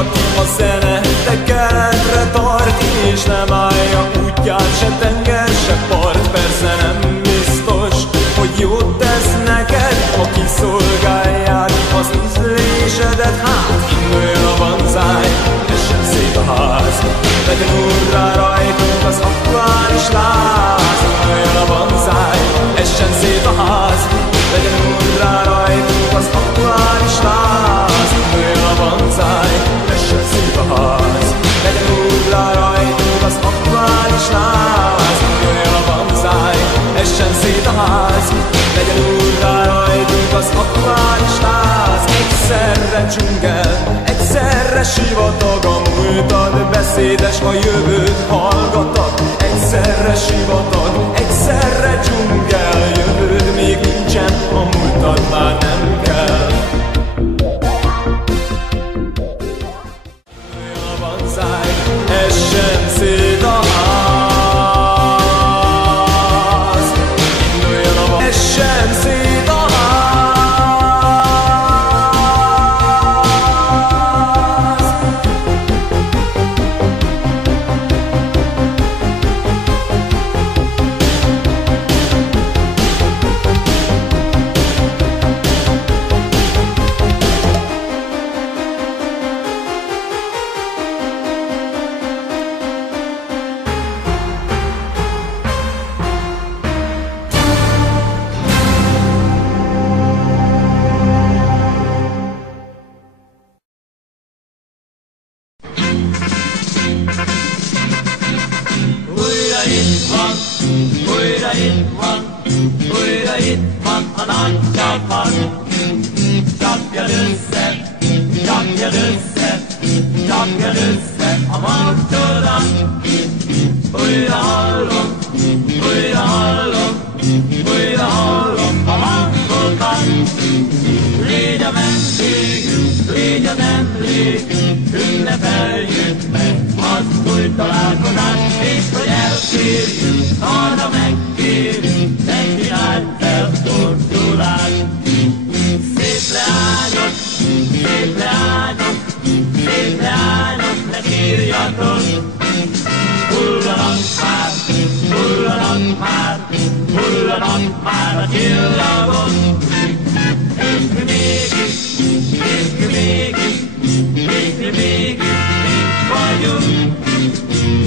aki a zene, de keletre tart, és nem állja útján se tenger, se part. Persze nem biztos, hogy jót tesz neked, ha kiszolgálják az ízlésedet. Hát induljon a banzáj, essen szét a ház, legyen úrrá rajtunk az aktuális láz. Induljon a banzáj, essen szét a ház, legyen úrrá rajtunk az aktuális láz. Induljon a banzáj, essen szét a ház, legyen úrrá rajtunk az aktuális láz. Induljon a banzáj, essen szét a ház, legyen úrrá rajtunk az aktuális láz. Egyszerre dzsungel, egyszerre sivatag, a múltad beszédes, a jövőt hallgatag. Egyszerre sivatag, egyszerre dzsungel, jövőd még nincsen, a múltad már nem kell. A banzáj, essen szét a ház, induljon a banzáj, essen szét a ház. Újra itt van a nagy csapat. Csapjad össze a magtodat. Újra hallom a hangokat. Légy a vendégünk, légy az emlékünk, ünnepeljük meg az új találkozást, és hogy elkérjük, arra megkérjük, ne csináld fel tordulást. Szép leányok, ne sírjatok, hullanak már a csillagok, és mi mégis itt vagyunk.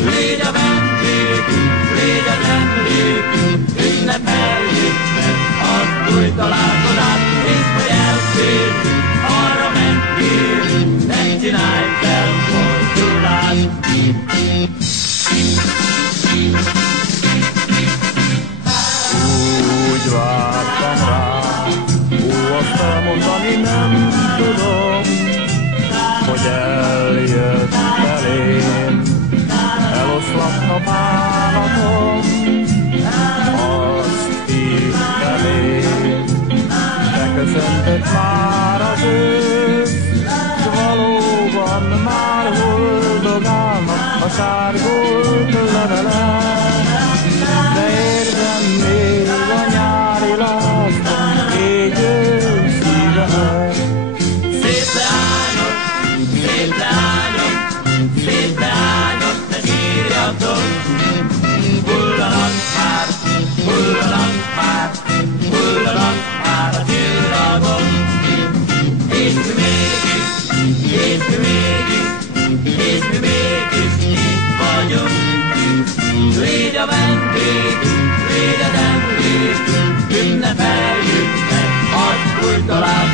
Légy a vendégünk, légy az emlékünk, ünnepeljük meg az új találkozást, és hogy elkérjük, arra megkérjük, ne csinálj fel fordulást. Úgy vártam rá, azt elmondani nem tudom, hogy eljött felém, eloszlatt a bánatom. Azt hittem én, beköszöntött már az ősz, s valóban már boldogálnak a sárgult levelek. De érzem még a nyári lázban égyő szívemet. Szép leányok, ne sírjatok, hullanak már a csillagok, és mi mégis itt vagyunk. Légy a vendégünk, légy az emlékünk, ünnepeljük meg az új találkozást.